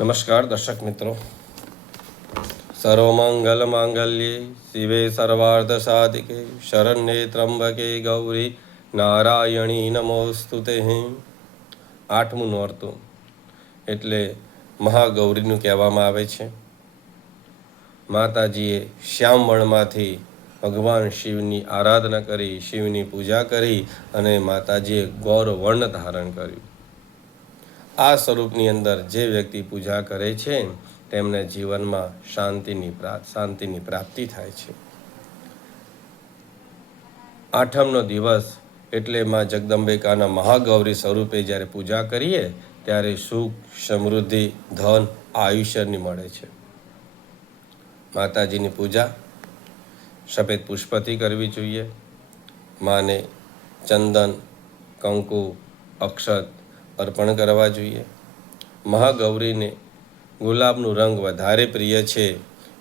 નમસ્કાર, દર્શક મિત્રો. સર્વમંગલ માંગલ્યે શિવે સર્વાર્ધ સાધિકે શરણ્યે ત્રંબકે ગૌરી નારાયણી નમોસ્તુતે આઠમું નોરતું, એટલે મહાગૌરીનું કહેવામાં આવે છે. માતાજીએ શ્યામ વર્ણમાંથી ભગવાન શિવની આરાધના કરી, શિવની પૂજા કરી અને માતાજીએ ગૌર વર્ણ ધારણ કર્યું. આ સ્વરૂપની અંદર જે વ્યક્તિ પૂજા કરે છે, તેમને જીવનમાં શાંતિની શાંતિની પ્રાપ્તિ થાય છે. આઠમનો દિવસ એટલે માં જગદંબિકાના મહાગૌરી સ્વરૂપે જ્યારે પૂજા કરીએ, ત્યારે સુખ, સમૃદ્ધિ, ધન, આયુષ્યની મળે છે. માતાજીની પૂજા, સફેદ પુષ્પથી કરવી જોઈએ. માને ચંદન, કંકુ, અક્ષત અર્પણ કરવા જોઈએ. મહાગૌરીને ગુલાબનું રંગ વધારે પ્રિય છે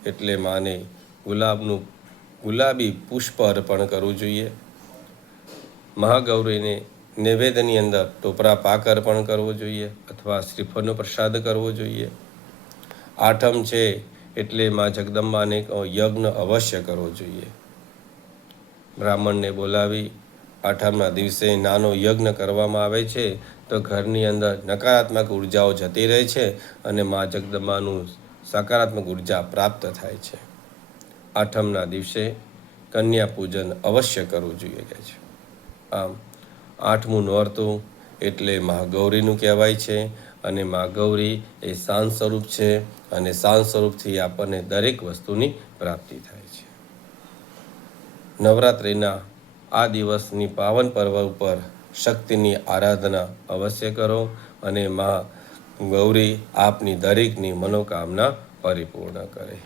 એટલે માને ગુલાબનું ગુલાબી પુષ્પ અર્પણ કરવું જોઈએ. મહાગૌરીને નૈવેદ્યની અંદર ટોપરા પાક અર્પણ કરવો જોઈએ અથવા શ્રીફળનો પ્રસાદ કરવો જોઈએ. આઠમ છે એટલે માં જગદંબાને યજ્ઞ અવશ્ય કરવો જોઈએ. બ્રાહ્મણને બોલાવી આઠમના દિવસે નાનો યજ્ઞ કરવામાં આવે છે તો ઘરની અંદર નકારાત્મક ઉર્જાઓ જતી રહે છે અને મા જગદંબાનું સકારાત્મક ઊર્જા પ્રાપ્ત થાય છે. આઠમના દિવસે કન્યા પૂજન અવશ્ય કરવું જોઈએ કે છે. આમ, આઠમું નોરતું એટલે મહાગૌરીનું કહેવાય છે અને મા ગૌરી એ શાંત સ્વરૂપ છે અને શાંત સ્વરૂપથી આપણને દરેક વસ્તુની પ્રાપ્તિ થાય છે. નવરાત્રિના આ દિવસની પાવન પર્વ ઉપર શક્તિની આરાધના અવશ્ય કરો અને મા ગૌરી આપની દરેકની મનોકામના પરિપૂર્ણ કરે.